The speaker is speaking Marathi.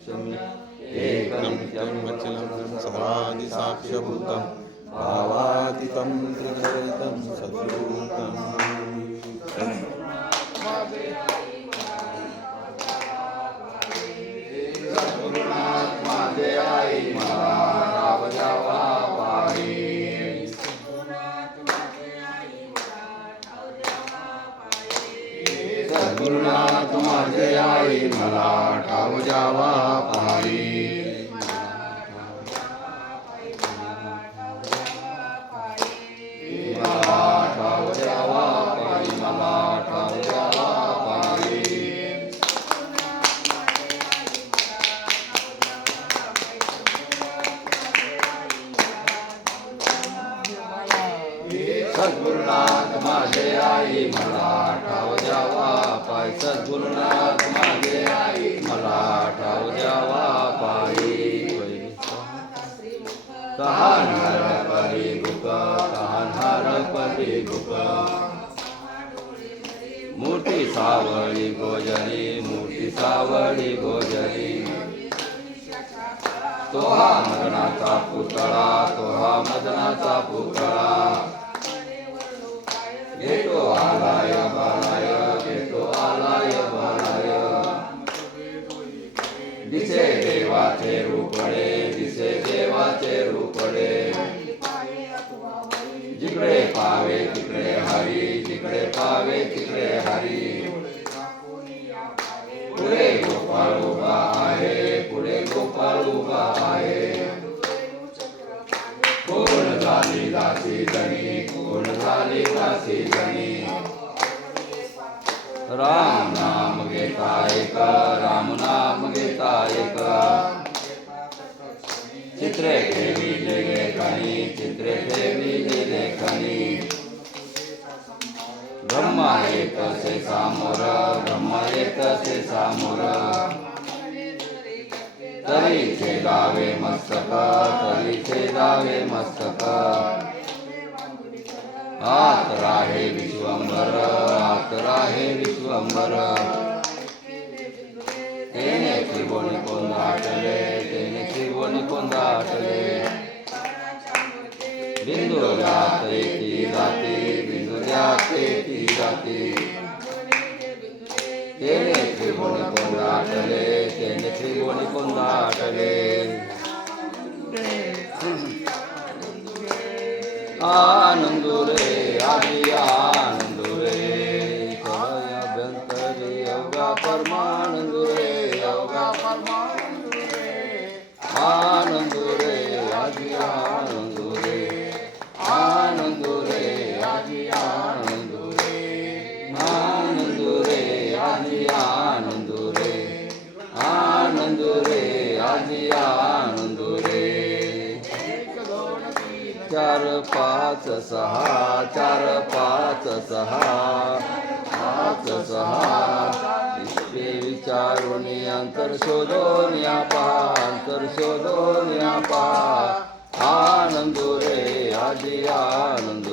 एकं जन्मचलं सर्वादिसाक्ष्यभूतं भावातीतं त्रिगुणरहितं सद्गुरुतं सद्गुरुनाथ माझे आई मला राव द्यावा पायी सद्गुरुनाथ माझे आई मला ठाव द्यावा पायी सद्गुरुनाथ माझे आई मला ठाव द्यावा पायी सद्गुरुनाथ माझे आई मला ठाव द्यावा पायी तहान हरपली भूक तहान हरपली भूक मोठी सावळी गोजरी मोठी सावळी गोजरी तो हा मदनाचा पुतळा तो हा मदनाचा पुतळा घेतो आलाय बालाय घेतो आलाय बालाय दिसे देवाचे रूपडे दिसे देवाचे रूपडे जिकडे पावे तिकडे हरी जिकडे पावे तिकडे हरी पुढे गोपाळ उभा आहे पुढे गोपाळ उभा आहे पूर्ण झाली दासी जणी पूर्ण झाली दासी जणी राम नाम घेता एक राम नाम घेता एक चित्रे ठेविले लेखनी चित्रे ठेविले लेखनी ब्रह्मा एक से सामोर ब्रह्मा एक से सामोर तरीचे गावे मस्तक तरीचे गावे मस्तक आत राहे विश्वंभर आत राहे विश्वंभर तेने त्रिभुवनी कोंदाटले तेने त्रिभुवनी कोंदाटले बिंदू जाते ती जाती बिंदू जाते ती जाती तेने त्रिभुवनी कोंदाटले तेने त्रिभुवनी कोंदाटले आनंदुरे आदि आनंदुरे अभ्यंतरी योगा परमानंदुरे योगा परमानंदुरे आनंदुरे आदि आनंदुरे आनंदुरे आदि आनंदुरे आनंदुरे आदि आनंदुरे आनंदुरे आदि आनंदुरे चार पाच सहा चार पाच सहा पाच सहा विश्वे विचारून अंतर शोधून या पहा अंतर शोधून या पहा आनंद रे आदि आनंद